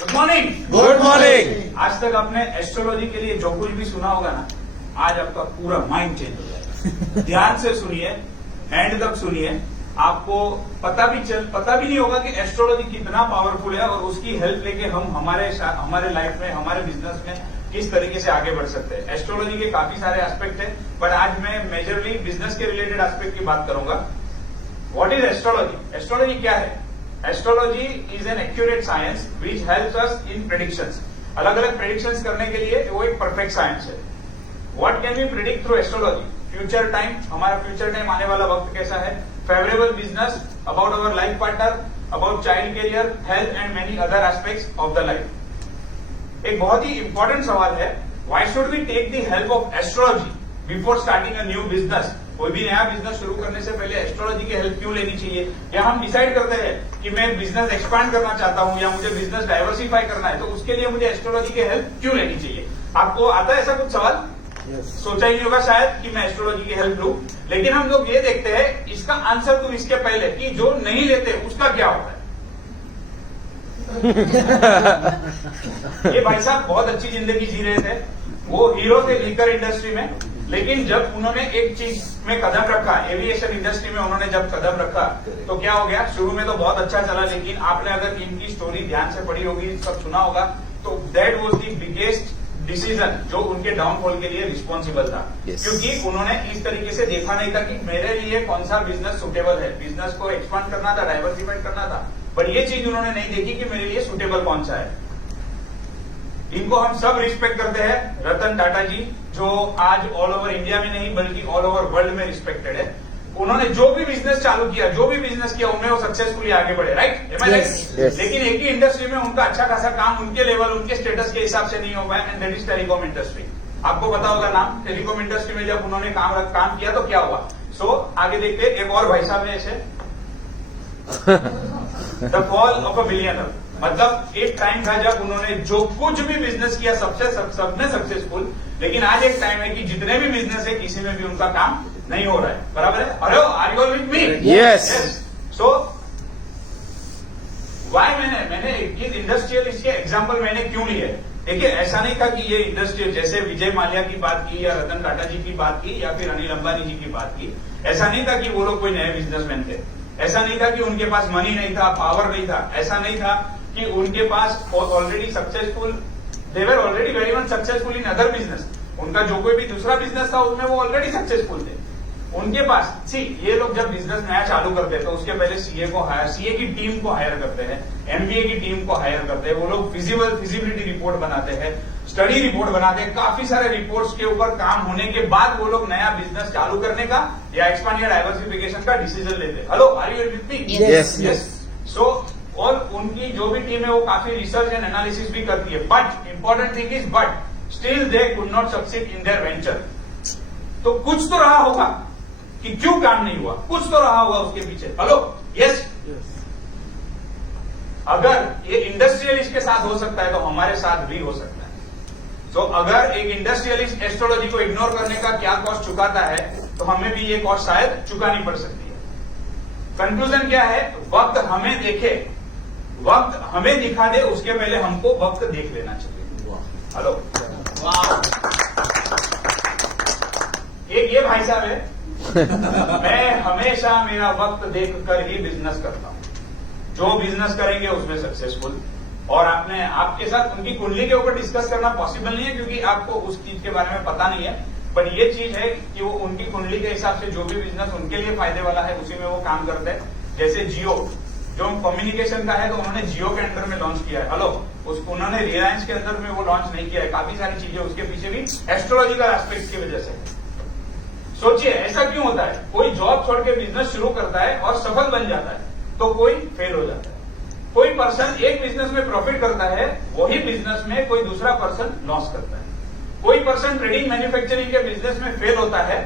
Good morning. Good morning. आज तक आपने एस्ट्रोलॉजी के लिए जो कुछ भी सुना होगा ना, आज आपका पूरा माइंड चेंज हो जाएगा। ध्यान से सुनिए, एंड तक सुनिए। आपको पता भी नहीं होगा कि एस्ट्रोलॉजी कितना पावरफुल है और उसकी हेल्प लेके हम हमारे लाइफ में, हमारे बिजनेस में किस तरीके से आगे बढ़ सकते हैं। एस्ट्रोलॉजी के काफी सारे एस्पेक्ट है, बट आज मैं मेजरली बिजनेस के रिलेटेड एस्पेक्ट की बात करूंगा। What is astrology? एस्ट्रोलॉजी क्या है? Astrology is an accurate science which helps us in predictions. अलग अलग प्रेडिक्शंस करने के लिए वो एक परफेक्ट साइंस है। What can we predict through astrology? Future time, हमारा फ्यूचर टाइम आने वाला वक्त कैसा है, favourable business, about our life partner, about child career, health and many other aspects of the life. एक बहुत ही इंपॉर्टेंट सवाल है, why should we take the help of astrology before starting a new business? कोई भी नया business शुरू करने से पहले एस्ट्रोलॉजी की हेल्प क्यों लेनी चाहिए? या हम डिसाइड करते हैं कि मैं बिजनेस एक्सपांड करना चाहता हूं या मुझे बिजनेस डाइवर्सिफाई करना है, तो उसके लिए मुझे एस्ट्रोलॉजी की हेल्प क्यों लेनी चाहिए? आपको आता है ऐसा कुछ सवाल? सोचा ही नहीं होगा शायद कि मैं एस्ट्रोलॉजी की हेल्प लूं, लेकिन हम लोग ये देखते हैं इसका आंसर तो इसके पहले कि जो नहीं लेते उसका क्या होता है। ये भाई साहब बहुत अच्छी जिंदगी जी रहे थे, वो हीरो थे लीकर इंडस्ट्री में, लेकिन जब उन्होंने एक चीज में कदम रखा, एविएशन इंडस्ट्री में उन्होंने जब कदम रखा तो क्या हो गया? शुरू में तो बहुत अच्छा चला, लेकिन आपने अगर इनकी स्टोरी ध्यान से पढ़ी होगी, सब सुना होगा, तो that was the biggest decision जो उनके डाउनफॉल के लिए रिस्पॉन्सिबल था। क्योंकि उन्होंने इस तरीके से देखा नहीं था कि मेरे लिए कौन सा बिजनेस सुटेबल है। बिजनेस को एक्सपांड करना था, डाइवर्सिफाई करना था, बट ये चीज उन्होंने नहीं देखी कि मेरे लिए सुटेबल कौन सा है। इनको हम सब रिस्पेक्ट करते हैं, रतन टाटा जी, जो आज ऑल ओवर इंडिया में नहीं बल्कि ऑल ओवर वर्ल्ड में रिस्पेक्टेड है। उन्होंने जो भी बिजनेस चालू किया, जो भी बिजनेस किया, उनमें वो सक्सेसफुली आगे बढ़े, राइट? लेकिन एक ही इंडस्ट्री में उनका अच्छा खासा काम उनके लेवल, उनके स्टेटस के हिसाब से नहीं हो पाया, and that is telecom industry. आपको पता होगा नाम, टेलीकॉम इंडस्ट्री में जब उन्होंने काम किया तो क्या हुआ। सो आगे देखते, एक और भाई साहब है ऐसे, the fall of a billionaire. मतलब एक टाइम था जब उन्होंने जो कुछ भी बिजनेस किया सब में सक्सेसफुल, लेकिन आज एक टाइम है कि जितने भी बिजनेस है किसी में भी उनका काम नहीं हो रहा है। बराबर है? अरे are you all with me? Yes. So why मैंने इस इंडस्ट्रियलिस्ट के एग्जाम्पल मैंने क्यों लिए? देखिए, ऐसा नहीं था कि ये इंडस्ट्रियल, जैसे विजय माल्या की बात की या रतन टाटा जी की बात की या फिर अनिल अंबानी जी की बात की, ऐसा नहीं था कि वो लोग कोई नए बिजनेसमैन थे। ऐसा नहीं था कि उनके पास मनी नहीं था, पावर नहीं था। ऐसा नहीं था कि उनके पास already successful, they were already very much successful in other business. उनका जो कोई भी दूसरा बिजनेस था उसमें वो ऑलरेडी सक्सेसफुल थे। उनके पास ये लोग जब बिजनेस नया चालू करते हैं तो उसके पहले सीए की टीम को हायर करते हैं, एमबीए की टीम को हायर करते हैं। वो लोग फिजिबिलिटी रिपोर्ट बनाते हैं, स्टडी रिपोर्ट बनाते हैं, काफी सारे रिपोर्ट्स के ऊपर काम होने के बाद वो लोग नया बिजनेस चालू करने का या एक्सपांड या डाइवर्सिफिकेशन का डिसीजन लेते हैं। Hello, are you with me? Yes. So और उनकी जो भी टीम है वो काफी रिसर्च एंड एनालिसिस भी करती है, but important thing is but still they could not succeed in their venture. तो कुछ तो रहा होगा कि क्यों काम नहीं हुआ, कुछ तो रहा होगा उसके पीछे। Hello, yes. अगर ये इंडस्ट्रियलिस्ट के साथ हो सकता है तो हमारे साथ भी हो सकता है। सो अगर एक इंडस्ट्रियलिस्ट एस्ट्रोलॉजी को इग्नोर करने का क्या कॉस्ट चुकाता है, तो हमें भी ये कॉस्ट शायद चुकानी पड़ सकती है। कंक्लूजन क्या है? वक्त हमें देखे, वक्त हमें दिखा दे, उसके पहले हमको वक्त देख लेना चाहिए। हेलो, एक ये भाई साहब है, मैं हमेशा मेरा वक्त देखकर ही बिजनेस करता हूं। जो बिजनेस करेंगे उसमें सक्सेसफुल। और आपके साथ उनकी कुंडली के ऊपर डिस्कस करना पॉसिबल नहीं है क्योंकि आपको उस चीज के बारे में पता नहीं है, बट ये चीज है कि वो उनकी कुंडली के हिसाब से जो भी बिजनेस उनके लिए फायदे वाला है उसी में वो काम करते हैं। जैसे जियो, जो कम्युनिकेशन का है, तो उन्होंने जियो के अंदर में लॉन्च किया है। हेलो, उन्होंने रिलायंस के अंदर में वो लॉन्च नहीं किया है। काफी सारी चीजें उसके पीछे भी एस्ट्रोलॉजिकल एस्पेक्ट की वजह से। सोचिए ऐसा क्यों होता है? कोई जॉब छोड़ के बिजनेस शुरू करता है और सफल बन जाता है, तो कोई फेल हो जाता है। कोई पर्सन एक बिजनेस में प्रॉफिट करता है, वही बिजनेस में कोई दूसरा पर्सन लॉस करता है। कोई पर्सन ट्रेडिंग मैन्युफैक्चरिंग के बिजनेस में फेल होता है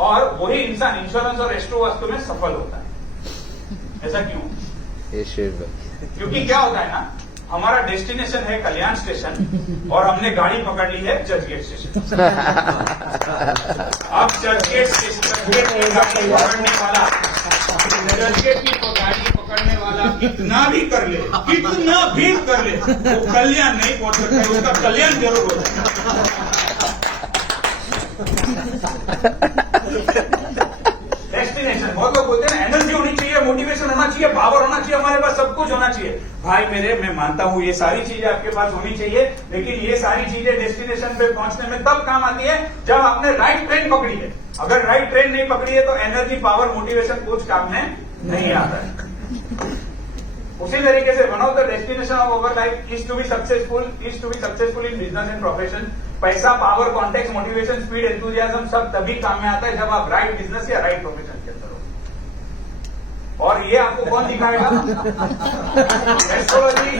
और वही इंसान इंश्योरेंस और एस्ट्रो वास्तु में सफल होता है। ऐसा क्यों? क्योंकि क्या होता है ना, हमारा डेस्टिनेशन है कल्याण स्टेशन और हमने गाड़ी पकड़ ली है चर्चगेट स्टेशन। अब चर्चगेट की गाड़ी पकड़ने वाला चर्चगेट की गाड़ी करने वाला कितना भी कर ले, वो कल्याण नहीं पहुंच सकता, उसका कल्याण जरूर हो डेस्टिनेशन। बहुत लोग बोलते हैं एनर्जी होनी चाहिए, मोटिवेशन होना चाहिए, पावर होना चाहिए, हमारे पास सब कुछ होना चाहिए। भाई मेरे, मैं मानता हूं ये सारी चीजें आपके पास होनी चाहिए, लेकिन ये सारी चीजें डेस्टिनेशन पे पहुंचने में तब काम आती है जब आपने राइट ट्रेन पकड़ी है। अगर राइट ट्रेन नहीं पकड़ी है तो एनर्जी, पावर, मोटिवेशन कुछ काम में नहीं आता है। उसी तरीके से one of the destination of our life is to be successful in business and profession. पैसा, power, contact, motivation, speed, enthusiasm सब तभी काम में आता है जब आप राइट बिजनेस या राइट प्रोफेशन के अंदर हो। और ये आपको कौन दिखाएगा? एस्ट्रोलॉजी।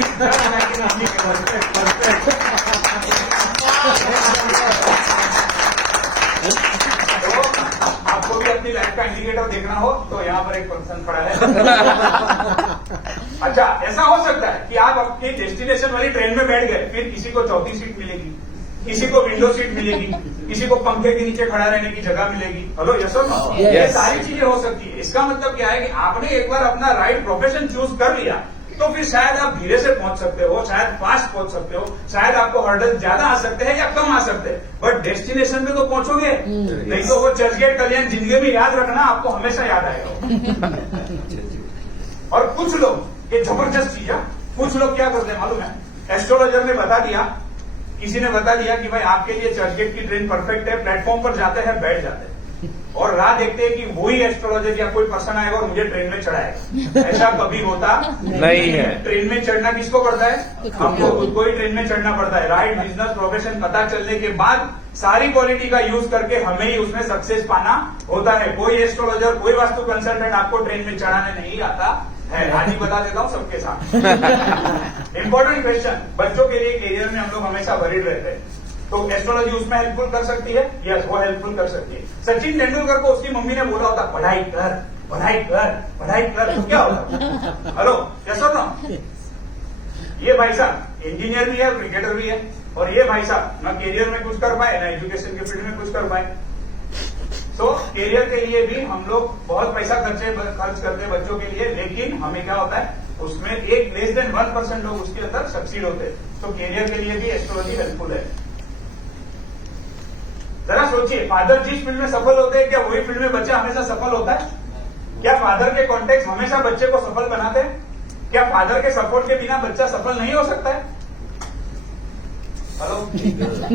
आपको भी अपनी लाइफ का इंडिकेटर देखना हो तो यहाँ पर एक पर्सन खड़ा है। अच्छा, ऐसा हो सकता है कि आप अपनी डेस्टिनेशन वाली ट्रेन में बैठ गए, फिर किसी को चौथी सीट मिलेगी, किसी को विंडो सीट मिलेगी, किसी को पंखे के नीचे खड़ा रहने की जगह मिलेगी। हेलो, यस और नो? ये सारी चीजें हो सकती है। इसका मतलब क्या है कि आपने एक बार अपना राइट प्रोफेशन चूज कर लिया तो फिर शायद आप धीरे से पहुंच सकते हो, शायद फास्ट पहुंच सकते हो, शायद आपको हर्डल ज्यादा आ सकते हैं या कम आ सकते हैं, बट डेस्टिनेशन पे तो पहुंचोगे। नहीं तो वो चर्चगेट कल्याण जिंदगी में याद रखना, आपको हमेशा याद आएगा। और कुछ लोग, ये जबरदस्त चीज है, कुछ लोग क्या करते हैं मालूम है? एस्ट्रोलॉजर ने बता दिया, किसी ने बता दिया कि भाई आपके लिए चर्चगेट की ट्रेन परफेक्ट है, प्लेटफॉर्म पर जाते हैं, बैठ जाते हैं और राह देखते हैं कि वही एस्ट्रोलॉजर या कोई पर्सन आएगा और मुझे ट्रेन में चढ़ाएगा। ऐसा कभी होता नहीं है। ट्रेन में चढ़ना किसको पड़ता है? हमको खुद को ही ट्रेन में चढ़ना पड़ता है। राइट बिजनेस प्रोफेशन पता चलने के बाद सारी क्वालिटी का यूज करके हमें ही उसमें सक्सेस पाना होता है। कोई एस्ट्रोलॉजर, कोई वास्तु कंसल्टेंट आपको ट्रेन में चढ़ाने नहीं आता है। आज ही बता देता हूँ सबके साथ। इंपॉर्टेंट क्वेश्चन, बच्चों के लिए करियर में हम लोग हमेशा वरीड रहते हैं, तो एस्ट्रोलॉजी उसमें हेल्पफुल कर सकती है? यस, वो हेल्पफुल कर सकती है। सचिन तेंदुलकर को उसकी मम्मी ने बोला होता पढ़ाई कर, पढ़ाई कर, पढ़ाई कर, तो क्या होता? हेलो, यस और नो? ये भाई साहब इंजीनियर भी है, क्रिकेटर भी है, और ये भाई साहब ना करियर में कुछ कर पाए, ना एजुकेशन के फील्ड में कुछ कर पाए। तो करियर के लिए भी हम लोग बहुत पैसा खर्च करते हैं बच्चों के लिए, लेकिन हमें क्या होता है उसमें एक लेस देन 1% लोग उसके अंदर सक्सीड होते हैं। तो करियर के लिए भी एस्ट्रोलॉजी हेल्पफुल है। जरा सोचिए, फादर जिस फील्ड में सफल होते हैं क्या वही फील्ड में बच्चा हमेशा सफल होता है? क्या फादर के कॉन्टेक्ट हमेशा बच्चे को सफल बनाते हैं? क्या फादर के सपोर्ट के बिना बच्चा सफल नहीं हो सकता है? हेलो,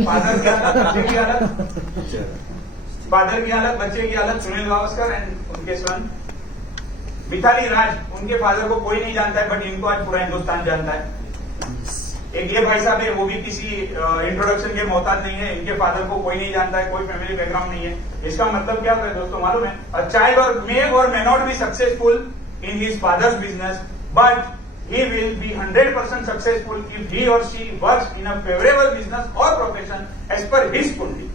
फादर की हालत, बच्चे की हालत, फादर की हालत, बच्चे की हालत, सुनील गावस्कर एंड उनके सन मिताली राज, उनके फादर को कोई नहीं जानता है, बट इनको आज पूरा हिंदुस्तान जानता है। एक ये भाई साहब है, वो भी किसी इंट्रोडक्शन के मोहताज नहीं है, इनके फादर को कोई नहीं जानता है, कोई फैमिली बैकग्राउंड नहीं है। इसका मतलब क्या है दोस्तों मालूम है? A child may not be successful in his father's business, but he will be 100% successful if he or she works in a favorable business or profession as per his kundi.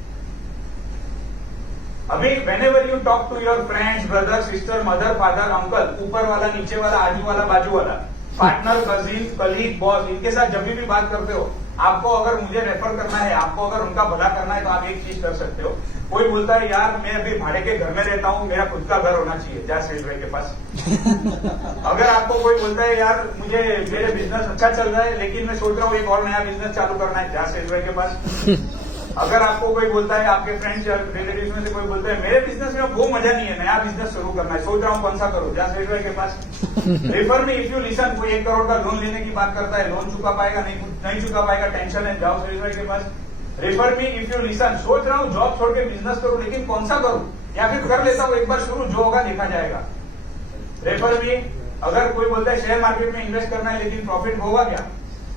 अभी whenever you talk to your friends, brother, sister, mother, father, uncle, ऊपर वाला, नीचे वाला, आजू वाला, बाजू वाला, partner, cousin, colleague, boss, इनके साथ जब भी बात करते हो, आपको अगर मुझे रेफर करना है, आपको अगर उनका भला करना है, तो आप एक चीज कर सकते हो। कोई बोलता है यार मैं अभी भाड़े के घर में रहता हूँ, मेरा खुद का घर होना चाहिए, जा सेठ भाई के पास। अगर आपको कोई बोलता है यार मुझे मेरे बिजनेस अच्छा चल रहा है लेकिन मैं सोच रहा हूँ एक और नया बिजनेस चालू करना है, जा सेठ भाई के पास। अगर आपको कोई बोलता है, आपके फ्रेंड्स या रिलेटिव्स में से कोई बोलता है मेरे बिजनेस में वो मजा नहीं है, नया बिजनेस शुरू करना है, सोच रहा हूँ कौन सा करूँ, जा सेठ भाई के पास। रेफर में इफ यू लिसन, कोई 1 करोड़ का लोन लेने की बात करता है, लोन चुका पाएगा नहीं चुका पाएगा, टेंशन है, जाओ सेठ भाई के पास। रेफर में इफ यू लिसन, सोच रहा हूँ जॉब छोड़ के बिजनेस करूँ लेकिन कौन सा करूँ, या फिर कर लेता हूँ एक बार शुरू, जो होगा देखा जाएगा। रेफर में अगर कोई बोलता है शेयर मार्केट में इन्वेस्ट करना है लेकिन प्रॉफिट होगा क्या,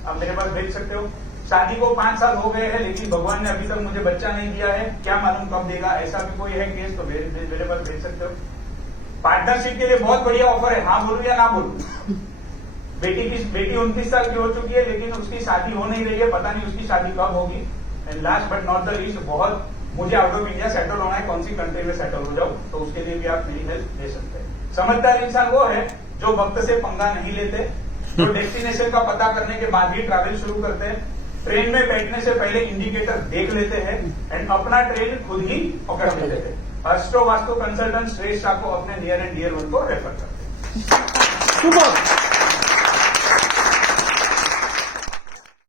आप मेरे पास भेज सकते हो। शादी को 5 साल हो गए हैं लेकिन भगवान ने अभी तक मुझे बच्चा नहीं दिया है, क्या मालूम कब देगा, ऐसा भी कोई है केस तो मेरे पास भेज सकते हो। पार्टनरशिप के लिए बहुत बढ़िया ऑफर है, हाँ बोलूं या ना बोलूं। बेटी 29 साल की हो चुकी है लेकिन उसकी शादी हो नहीं रही है, पता नहीं उसकी शादी कब होगी। And last but not the least, बहुत मुझे आउट ऑफ इंडिया सेटल होना है, कौन सी कंट्री में सेटल हो जाऊं, तो उसके लिए भी आप मेरी हेल्प ले सकते हैं। समझदार इंसान वो है जो वक्त से पंगा नहीं लेते, जो डेस्टिनेशन का पता करने के बाद ही ट्रैवल शुरू करते हैं, ट्रेन में बैठने से पहले इंडिकेटर देख लेते हैं एंड अपना ट्रेन खुद ही पकड़ लेते हैं। एस्ट्रो वास्तु कंसल्टेंट श्रेष्ठ आपको अपने नियर एंड डियर वन को रेफर करते हैं। सुपर